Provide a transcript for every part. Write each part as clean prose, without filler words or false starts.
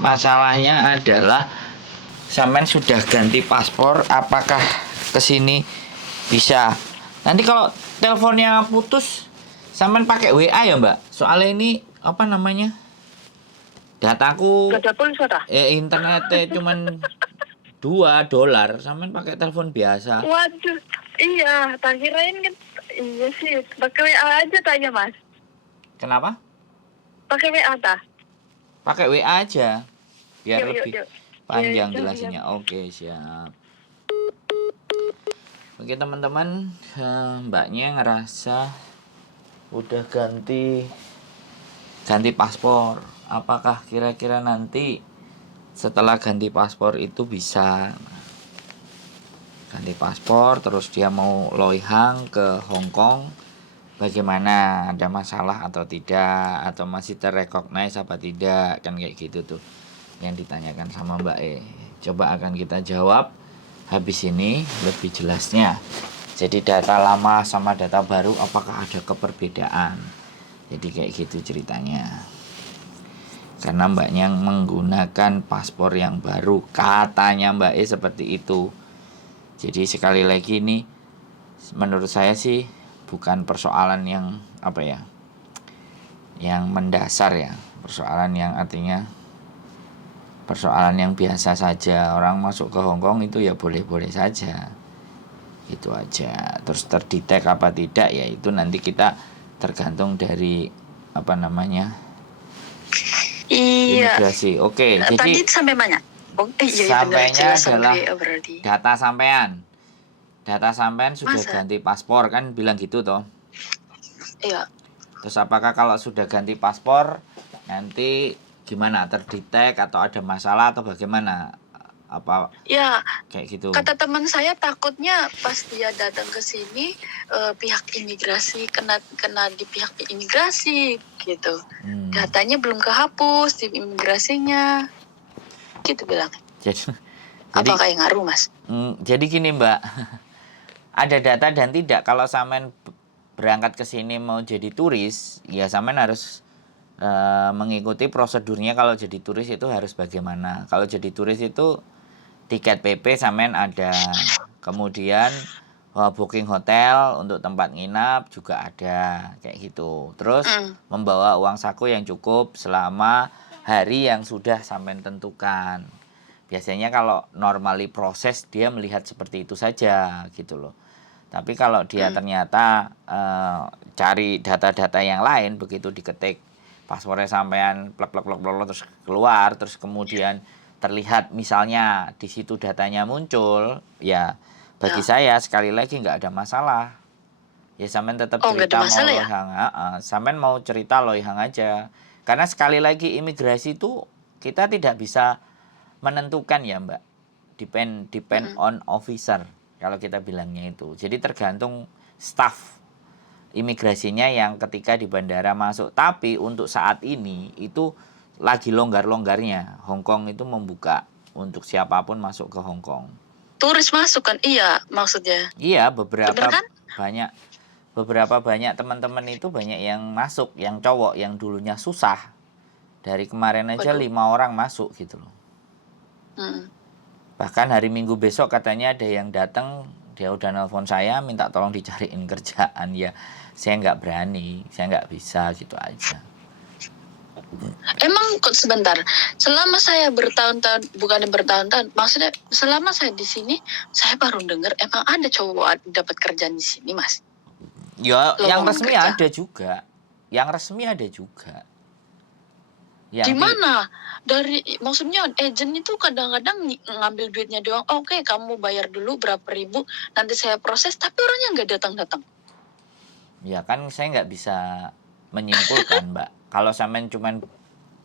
masalahnya adalah sampean sudah ganti paspor, apakah kesini bisa? Nanti kalau teleponnya putus, sampean pakai WA ya Mbak? Soalnya ini apa namanya? Dataku internetnya cuman $2, sampean pakai telepon biasa. Waduh, iya, tak kirain kan. Iya sih, pakai WA aja tanya Mas. Kenapa? Pakai WA tah? Pakai WA aja, biar Yuk, lebih yuk. panjang Yuk, jelasinnya. Oke, siap. Oke teman-teman, mbaknya ngerasa udah ganti paspor. Apakah kira-kira nanti setelah ganti paspor itu bisa ganti paspor terus dia mau loihang ke Hong Kong, bagaimana, ada masalah atau tidak, atau masih terrecognize apa tidak, kan kayak gitu tuh yang ditanyakan sama Mbak E. Coba akan kita jawab habis ini lebih jelasnya. Jadi data lama sama data baru apakah ada keperbedaan, jadi kayak gitu ceritanya. Karena mbaknya menggunakan paspor yang baru, katanya Mbak E seperti itu. Jadi sekali lagi ini menurut saya sih bukan persoalan yang apa ya, yang mendasar ya, persoalan yang artinya persoalan yang biasa saja. Orang masuk ke Hong Kong itu ya boleh-boleh saja, itu aja. Terus terdetek apa tidak ya itu nanti kita tergantung dari apa namanya, Iya. imigrasi. Oke, jadi tadi sampai mana? sampainya adalah berarti. data sampean. Data sampean sudah Masa? ganti paspor kan, bilang gitu toh. Iya. Terus apakah kalau sudah ganti paspor nanti gimana, terdetek atau ada masalah atau bagaimana, apa Ya, kayak gitu? kata teman saya takutnya pas dia datang ke sini pihak imigrasi kena di pihak imigrasi gitu. Datanya belum kehapus di imigrasinya. Gitu bilang. Jadi Apakah yang ngaruh, Mas? Jadi gini Mbak, ada data dan tidak. Kalau sampean berangkat ke sini mau jadi turis, ya sampean harus mengikuti prosedurnya. Kalau jadi turis itu harus bagaimana. Kalau jadi turis itu tiket PP sampean ada, kemudian booking hotel untuk tempat nginap juga ada, kayak gitu. Terus membawa uang saku yang cukup selama hari yang sudah sampean tentukan. Biasanya kalau normally proses dia melihat seperti itu saja gitu loh. Tapi kalau dia ternyata cari data-data yang lain, begitu diketik paspornya sampean plek terus keluar, terus kemudian terlihat misalnya di situ datanya muncul, ya bagi saya sekali lagi nggak ada masalah. Ya sampean tetap cerita mau loihang, sampean mau cerita loihang aja. Karena sekali lagi imigrasi itu kita tidak bisa menentukan ya Mbak, depend on officer kalau kita bilangnya itu. Jadi tergantung staff imigrasinya yang ketika di bandara masuk. Tapi untuk saat ini itu lagi longgar-longgarnya. Hong Kong itu membuka untuk siapapun masuk ke Hong Kong. Turis masuk kan? Iya, maksudnya. Iya, beberapa kan? banyak teman-teman itu banyak yang masuk, yang cowok yang dulunya susah. Dari kemarin aja 5 orang masuk gitu loh. Bahkan hari Minggu besok katanya ada yang datang, dia udah nelpon saya minta tolong dicariin kerjaan. Ya saya nggak berani, saya nggak bisa, gitu aja. Emang kok sebentar, selama saya bertahun-tahun, bukan bertahun-tahun, maksudnya selama saya di sini, saya baru dengar emang ada cowok dapat kerjaan di sini, Mas. Ya, yang resmi kerja ada juga. Yang resmi ada juga. Di mana? Dari maksudnya agent itu kadang-kadang ngambil duitnya doang. Oke, kamu bayar dulu berapa ribu, nanti saya proses, tapi orangnya nggak datang-datang. Ya kan saya nggak bisa menyimpulkan Mbak. Kalau sampean cuman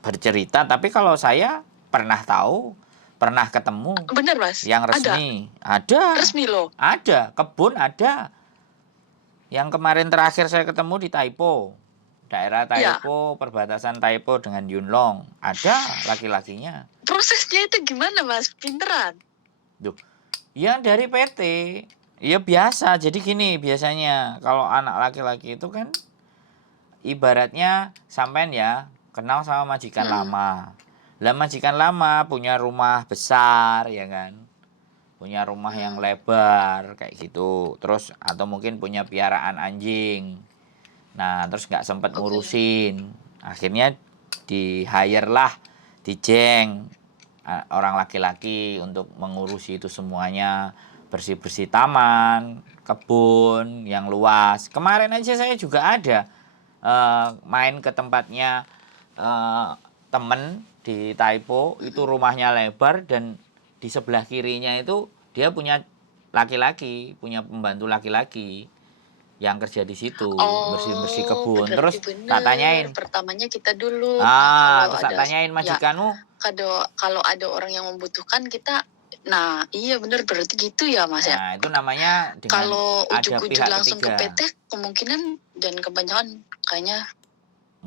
bercerita, tapi kalau saya pernah tahu, pernah ketemu. Bener Mas? Yang resmi. Ada. Resmi loh? Ada. Kebun ada. Yang kemarin terakhir saya ketemu di Taipo. Daerah Taipo, perbatasan Taipo dengan Yunlong. Ada laki-lakinya. Prosesnya itu gimana Mas? Pinteran? Duh, yang dari PT. Ya biasa. Jadi gini biasanya kalau anak laki-laki itu kan ibaratnya sampean ya kenal sama majikan lama. Lah majikan lama punya rumah besar ya kan. Punya rumah yang lebar kayak gitu. Terus atau mungkin punya piaraan anjing. Nah, terus nggak sempat Oke. ngurusin. Akhirnya di-hire lah, dijeng orang laki-laki untuk mengurusi itu semuanya, bersih-bersih taman, kebun yang luas. Kemarin aja saya juga ada main ke tempatnya temen di Taipo, itu rumahnya lebar dan di sebelah kirinya itu dia punya laki-laki, punya pembantu laki-laki yang kerja di situ, bersih-bersih Oh, kebun. berarti Terus tak bener. tanyain, Pertamanya kita dulu. Nah, kalau terus tak ada tanyain ya majikanmu. kalau ada orang yang membutuhkan kita, nah iya bener berarti gitu ya Mas ya. Nah, itu namanya dengan Kalau ada ujuk-ujuk pihak langsung ke ketiga. PT kemungkinan dan kebanyakan kayaknya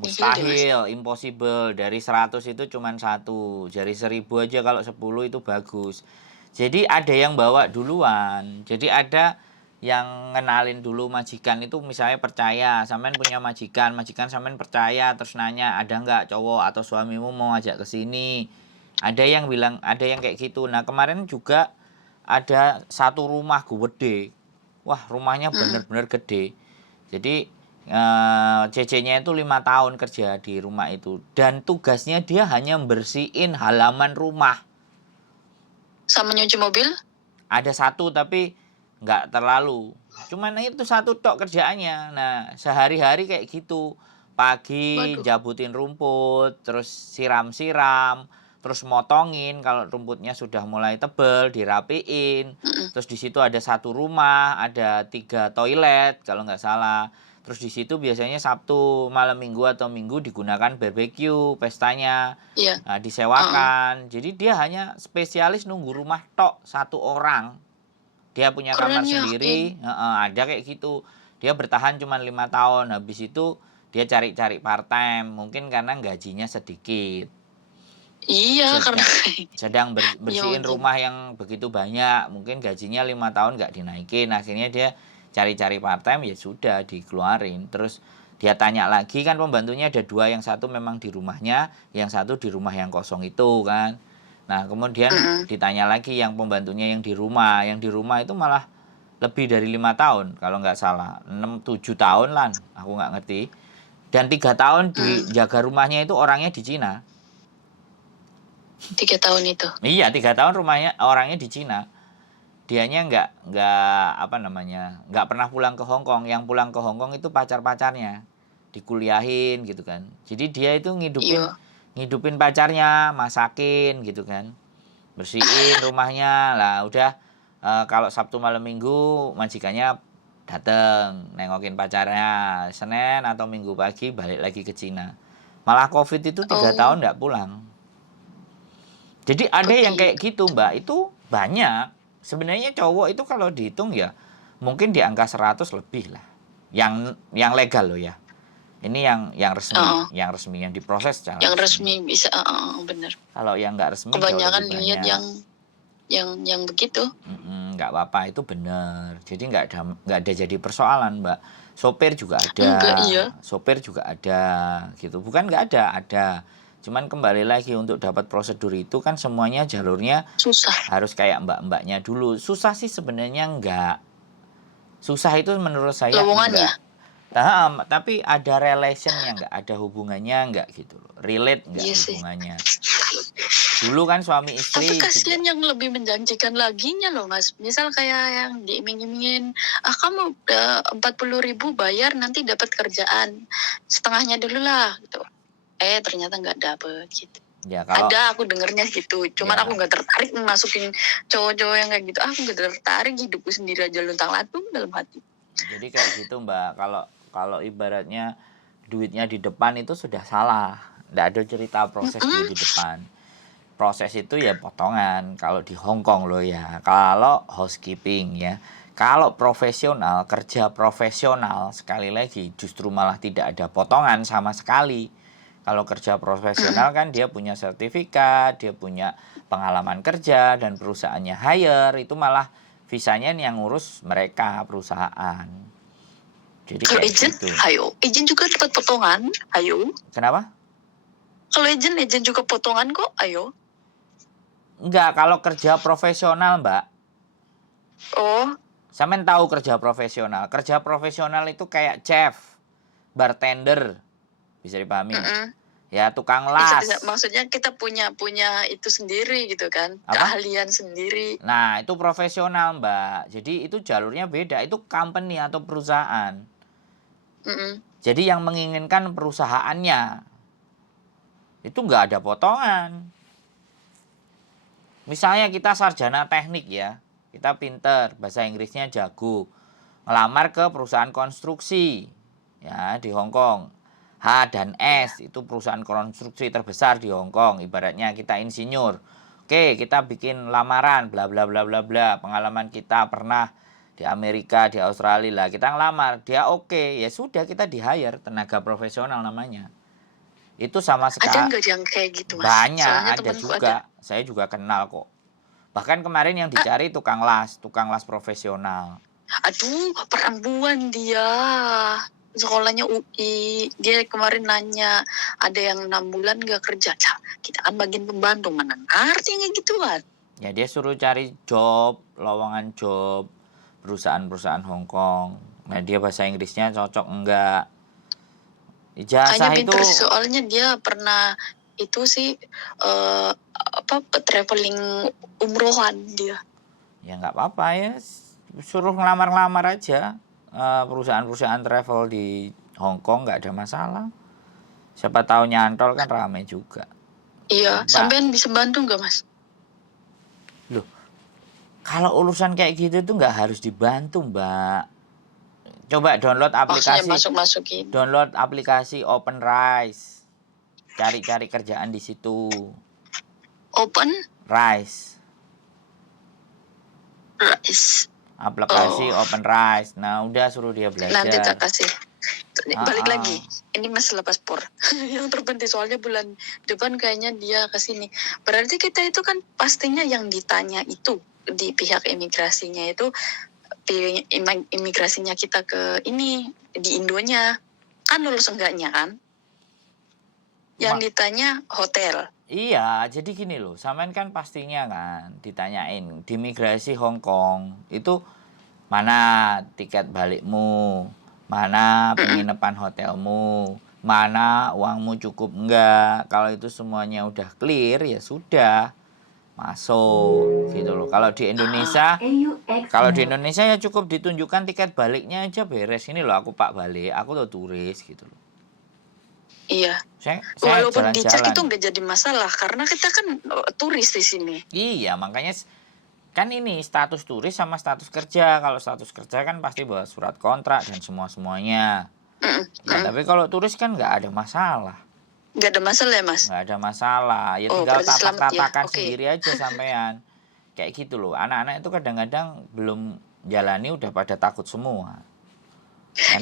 nihil deh Mas. Mustahil, impossible. Dari 100 itu cuma satu. Dari 1000 aja kalau 10 itu bagus. Jadi ada yang bawa duluan. Jadi ada yang ngenalin dulu majikan itu, misalnya percaya, sampean punya majikan, majikan sampean percaya, terus nanya, ada nggak cowok atau suamimu mau ngajak ke sini. Ada yang bilang, ada yang kayak gitu. Nah kemarin juga ada satu rumah gede. Wah rumahnya bener-bener gede. Jadi CC-nya itu 5 tahun kerja di rumah itu. Dan tugasnya dia hanya bersihin halaman rumah. Sama nyuci mobil? Ada satu tapi nggak terlalu. Cuman itu satu tok kerjaannya. Nah sehari-hari kayak gitu. Pagi Waduh. jabutin rumput, terus siram-siram, terus motongin kalau rumputnya sudah mulai tebel, dirapiin. Mm-mm. Terus di situ ada satu rumah, ada 3 toilet kalau nggak salah. Terus di situ biasanya Sabtu, malam Minggu atau Minggu digunakan barbeque, pestanya. Iya. Nah, disewakan. Jadi dia hanya spesialis nunggu rumah tok, satu orang. Dia punya kamar Keren ya. sendiri, ada kayak gitu. Dia bertahan cuma 5 tahun. Habis itu dia cari-cari part time, mungkin karena gajinya sedikit. Iya karena Sedang iya bersihin mungkin. rumah yang begitu banyak, mungkin gajinya 5 tahun nggak dinaikin. Akhirnya dia cari-cari part time, ya sudah dikeluarin. Terus dia tanya lagi, kan pembantunya ada 2, yang satu memang di rumahnya, yang satu di rumah yang kosong itu kan. Nah kemudian Mm-mm. ditanya lagi yang pembantunya yang di rumah itu malah lebih dari 5 tahun kalau nggak salah, 6-7 tahun lah, aku nggak ngerti. Dan 3 tahun Mm. dijaga rumahnya itu orangnya di Cina. 3 tahun itu. Iya, 3 tahun rumahnya orangnya di Cina. Dianya nggak apa namanya, nggak pernah pulang ke Hong Kong. Yang pulang ke Hong Kong itu pacar-pacarnya, dikuliahin gitu kan. Jadi dia itu ngidupin Iya. ngidupin pacarnya, masakin gitu kan, bersihin rumahnya lah. Udah kalau Sabtu malam Minggu majikannya dateng nengokin pacarnya, Senin atau Minggu pagi balik lagi ke Cina. Malah COVID itu 3 tahun Oh, nggak pulang. Jadi ada yang kayak begitu. gitu Mbak, itu banyak. Sebenarnya cowok itu kalau dihitung ya mungkin di angka 100 lebih lah. Yang legal loh ya. Ini yang resmi, Heeh. yang diproses secara Yang resmi. resmi bisa, bener. Kalau yang nggak resmi jauh Kebanyakan lebih lihat banyak. yang begitu. Nggak apa-apa, itu benar. Jadi nggak ada jadi persoalan Mbak. Sopir juga ada, Enggak, iya. sopir juga ada gitu. Bukan nggak ada. Cuman kembali lagi untuk dapat prosedur itu kan semuanya jalurnya Susah. harus kayak mbak-mbaknya dulu. Susah sih sebenarnya enggak. Susah itu menurut saya Lowongannya. enggak. Tapi ada relationnya enggak, ada hubungannya enggak gitu loh. Relate enggak Iya sih. hubungannya. Dulu kan suami Tapi istri juga. kasihan yang lebih menjanjikan laginya loh Mas. Misal kayak yang diiming-imingin, kamu 40.000 bayar nanti dapat kerjaan. Setengahnya dulu lah gitu. Ternyata nggak dapet gitu. Ya kalau Ada aku dengernya gitu. Cuman ya, aku nggak tertarik masukin cowok-cowok yang kayak gitu. Aku nggak tertarik, hidupku sendiri aja luntang-lantung dalam hati. jadi kayak gitu Mbak. Kalau ibaratnya duitnya di depan itu sudah salah. Enggak ada cerita proses duit di depan. Proses itu ya potongan kalau di Hong Kong loh ya. Kalau housekeeping ya. Kalau profesional, kerja profesional sekali lagi justru malah tidak ada potongan sama sekali. Kalau kerja profesional kan dia punya sertifikat, dia punya pengalaman kerja dan perusahaannya hire, itu malah visanya yang ngurus mereka perusahaan. Jadi Kalau kayak agent, gitu. hayo. Agent juga dapat potongan, hayo. Kenapa? Kalau agent juga potongan kok, ayo. Enggak, kalau kerja profesional, Mbak. Oh, Sampean tahu kerja profesional. Kerja profesional itu kayak chef, bartender. Bisa dipahami nggak? mm-mm. Ya, tukang Bisa. las. Maksudnya kita punya itu sendiri gitu kan, Apa? keahlian sendiri. Nah, itu profesional, Mbak. Jadi itu jalurnya beda. Itu company atau perusahaan. Mm-mm. Jadi yang menginginkan perusahaannya. Itu nggak ada potongan. Misalnya kita sarjana teknik ya. Kita pinter, bahasa Inggrisnya jago. Ngelamar ke perusahaan konstruksi. Ya, di Hong Kong. H dan S itu perusahaan konstruksi terbesar di Hong Kong. Ibaratnya kita insinyur. Oke, kita bikin lamaran bla bla bla bla bla. Pengalaman kita pernah di Amerika, di Australia lah. Kita ngelamar, dia oke, ya sudah kita di hire, tenaga profesional namanya. Itu sama Ada sekali nggak yang kayak gitu, Mas? banyak, Soalnya ada temanku ada. juga. Saya juga kenal kok. Bahkan kemarin yang Ah, dicari tukang las profesional. aduh, perempuan dia. Sekolahnya UI. Dia kemarin nanya, ada yang 6 bulan nggak kerja. Cah, kita kan bagian pembantu, mana artinya gituan. Ya dia suruh cari job, lowongan job, perusahaan-perusahaan Hong Kong. Nah dia bahasa Inggrisnya cocok enggak? Kayaknya Ijazah itu pinter sih, soalnya dia pernah itu sih traveling umrohan dia. ya nggak apa-apa ya, suruh ngelamar-ngelamar aja. Perusahaan-perusahaan travel di Hong Kong nggak ada masalah. Siapa tahu nyantol kan rame juga. Iya, Mbak, sampean bisa bantu nggak, Mas? loh, kalau urusan kayak gitu tuh nggak harus dibantu, Mbak. Coba Maksudnya masuk-masukin. download aplikasi Open Rise. Cari-cari kerjaan di situ. Open Rise. Rice. Aplikasi Open Rise. Nah, udah suruh dia Nanti tak belajar. kasih. Balik lagi. Ini masalah paspor. Yang terpenting soalnya bulan depan kayaknya dia ke sini. Berarti kita itu kan pastinya yang ditanya itu di pihak imigrasinya itu imigrasinya kita ke ini di Indonya kan lulus enggaknya kan? Yang ditanya hotel. Iya, jadi gini loh, sampean kan pastinya kan ditanyain di migrasi Hong Kong itu mana tiket balikmu, mana penginapan hotelmu, mana uangmu cukup enggak. Kalau itu semuanya udah clear ya sudah masuk gitu loh. Kalau di Indonesia ya cukup ditunjukkan tiket baliknya aja beres. Ini loh aku Pak balik, aku tuh turis gitu loh. Iya. Saya Walaupun dicek jalan-jalan. itu nggak jadi masalah karena kita kan turis di sini. Iya, makanya kan ini status turis sama status kerja. Kalau status kerja kan pasti bawa surat kontrak dan semua-semuanya. Ya, tapi kalau turis kan nggak ada masalah. Nggak ada masalah ya, Mas? Nggak ada masalah. Ya tinggal tapak-tapakan sendiri aja sampean. Kayak gitu loh. Anak-anak itu kadang-kadang belum jalani udah pada takut semua.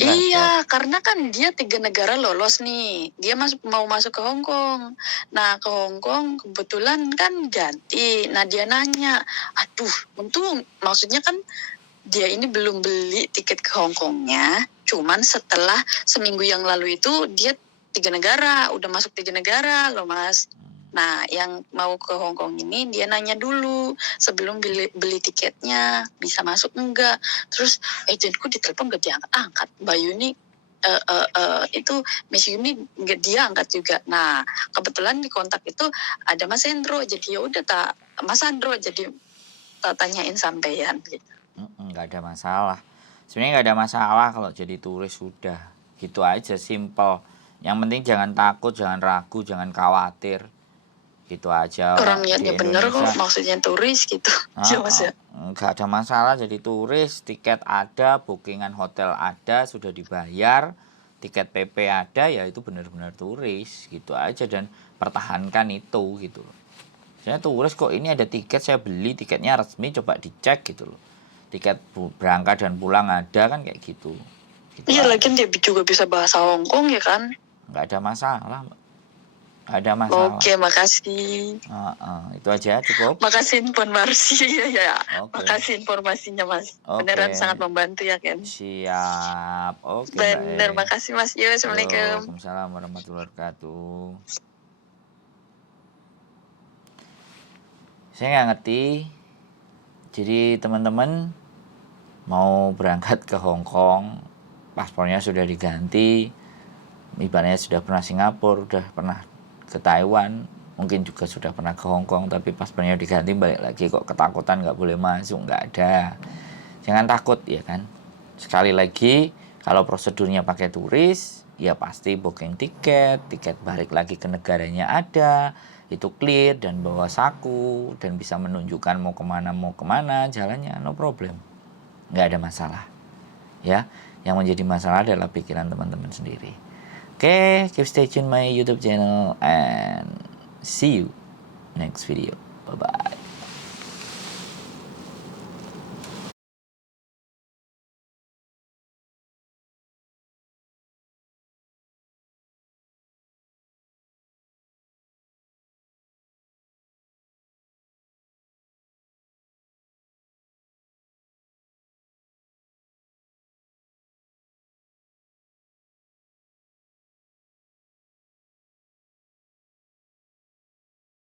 Iya, karena kan dia 3 negara lolos nih. Dia mau masuk ke Hong Kong. Nah, ke Hong Kong kebetulan kan ganti. Nah, dia nanya, aduh, untung maksudnya kan dia ini belum beli tiket ke Hong Kongnya. Cuman setelah seminggu yang lalu itu dia 3 negara, udah masuk 3 negara loh, Mas. Nah, yang mau ke Hong Kong ini dia nanya dulu sebelum beli tiketnya bisa masuk enggak. Terus agentku ditelepon gak diangkat-angkat. Mbak Yuni itu Miss Yuni nggak diangkat juga. Nah, kebetulan di kontak itu ada Mas Hendro. Jadi ya udah Mas Hendro jadi tak tanyain sampean gitu. Nggak ada masalah. Sebenarnya nggak ada masalah kalau jadi turis sudah gitu aja, simple. Yang penting jangan takut, jangan ragu, jangan khawatir. Gitu aja. Orang niatnya bener kok, maksudnya turis gitu. Nggak ada masalah jadi turis, tiket ada, bookingan hotel ada, sudah dibayar, tiket PP ada, ya itu benar-benar turis gitu aja dan pertahankan itu gitu loh. Saya turis kok ini ada tiket, saya beli tiketnya resmi, coba dicek gitu loh. Tiket berangkat dan pulang ada kan kayak gitu. Iya, lagian dia juga bisa bahasa Hong Kong ya kan? Nggak ada masalah, Mbak. Ada masalah. Oke, makasih. Itu aja cukup. Makasih informasi ya. Makasih informasinya, Mas. Beneran sangat membantu ya kan. Siap. Oke. Bener, makasih Mas. Yo, assalamualaikum. Waalaikumsalam warahmatullahi wabarakatuh. Saya nggak ngerti. Jadi teman-teman mau berangkat ke Hong Kong, paspornya sudah diganti, ibaratnya sudah pernah Singapura, sudah pernah ke Taiwan, mungkin juga sudah pernah ke Hong Kong, tapi paspornya diganti balik lagi kok ketakutan nggak boleh masuk, nggak ada. Jangan takut ya kan. Sekali lagi, kalau prosedurnya pakai turis, ya pasti booking tiket balik lagi ke negaranya ada, itu clear dan bawa saku dan bisa menunjukkan mau kemana jalannya, no problem, nggak ada masalah ya. Yang menjadi masalah adalah pikiran teman-teman sendiri. Oke, keep stay tune my YouTube channel and see you next video. Bye bye.